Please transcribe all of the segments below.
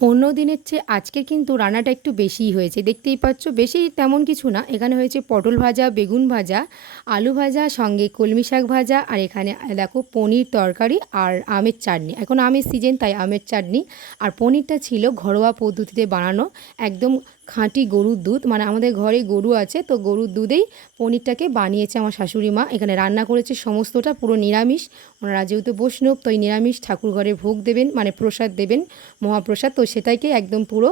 অন্য দিনের চেয়ে আজকের কিন্তু রান্নাটা একটু বেশিই হয়েছে, দেখতেই পাচ্ছ। বেশি তেমন কিছু না, এখানে হয়েছে পটল ভাজা, বেগুন ভাজা, আলু ভাজা, সঙ্গে কলমি শাক ভাজা, আর এখানে দেখো পনির তরকারি আর আমের চাটনি। এখন আমের সিজন, তাই আমের চাটনি। আর পনিরটা ছিল ঘরোয়া পদ্ধতিতে বানানো, একদম খাঁটি গরুর দুধ, মানে আমাদের ঘরে গরু আছে, তো গরুর দুধেই পনিরটাকে বানিয়েছে আমার শাশুড়ি মা। এখানে রান্না করেছে সমস্তটা পুরো নিরামিষ। ওনারা যেহেতু বৈষ্ণব, তো এই নিরামিষ ঠাকুর ঘরে ভোগ দেবেন, মানে প্রসাদ দেবেন, মহাপ্রসাদ। তো সেটাকে একদম পুরো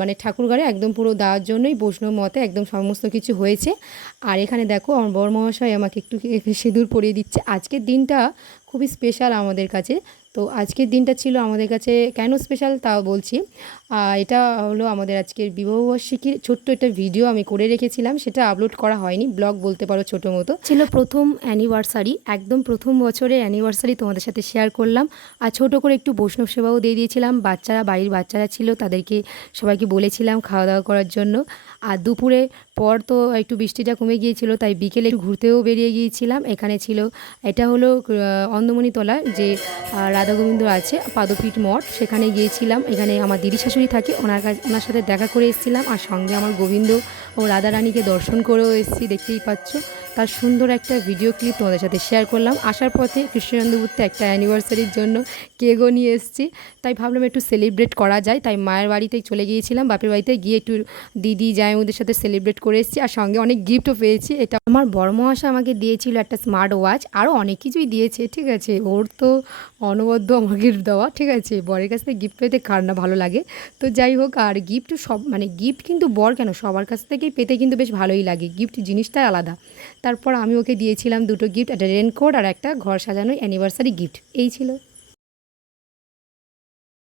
মানে ঠাকুর ঘরে একদম পুরো দেওয়ার জন্যই বৈষ্ণব মতে একদম সমস্ত কিছু হয়েছে। আর এখানে দেখো আমার বরমহাশয় আমাকে একটু সিঁদুর পরিয়ে দিচ্ছে। আজকের দিনটা খুবই স্পেশাল আমাদের কাছে। তো আজকের দিনটা ছিল আমাদের কাছে কেন স্পেশাল তাও বলছি। এটা হলো আমাদের আজকের বিবাহবার্ষিকীর ছোট্ট একটা ভিডিও আমি করে রেখেছিলাম, সেটা আপলোড করা হয়নি, ব্লগ বলতে পারো ছোটো মতো। ছিল প্রথম অ্যানিভার্সারি, একদম প্রথম বছরের অ্যানিভার্সারি তোমাদের সাথে শেয়ার করলাম। আর ছোটো করে একটু বৈষ্ণব সেবাও দিয়ে দিয়েছিলাম। বাচ্চারা, বাড়ির বাচ্চারা ছিল, তাদেরকে সবাইকে বলেছিলাম খাওয়া দাওয়া করার জন্য। আর দুপুরে পর তো একটু বৃষ্টিটা কমে গিয়েছিল, তাই বিকেলে একটু ঘুরতেও বেরিয়ে গিয়েছিলাম। এখানে ছিল, এটা হলো অন্দমণিতলা যে রাধা গোবিন্দ আছে পাদপীঠ মঠ, সেখানে গিয়েছিলাম। এখানে আমার দিদি শাশুড়ি থাকে, ওনার সাথে দেখা করে এসেছিলাম। আর সঙ্গে আমার গোবিন্দ ও রাধারানীকে দর্শন করেও এসেছি, দেখতেই পাচ্ছ। তার সুন্দর একটা ভিডিও ক্লিপ তোমাদের সাথে শেয়ার করলাম। আসার পথে কৃষ্ণচন্দ্রপুরতে একটা অ্যানিভার্সারির জন্য কেকও নিয়ে এসেছি, তাই ভাবলাম একটু সেলিব্রেট করা যায়, তাই মায়ের বাড়িতেই চলে গিয়েছিলাম। বাপের বাড়িতে গিয়ে একটু দিদি জামাইদের সাথে সেলিব্রেট করে এসেছি, আর সঙ্গে অনেক গিফটও পেয়েছি। এটা আমার বড় মহাশয় আমাকে দিয়েছিল একটা স্মার্ট ওয়াচ, আরও অনেক কিছুই দিয়েছে, ঠিক আছে। ওর তো অনবদ্য আমাকে দেওয়া, ঠিক আছে। বরের কাছ থেকে গিফট পেতে কার না ভালো লাগে। তো যাই হোক, আর গিফট সব, মানে গিফট কিন্তু বর কেন, সবার কাছ থেকেই পেতে কিন্তু বেশ ভালোই লাগে, গিফট জিনিসটাই আলাদা। তারপর আমি ওকে দিয়েছিলাম দুটো গিফট, একটা রেনকোট আর একটা ঘর সাজানোর অ্যানিভার্সারি গিফট, এই ছিল।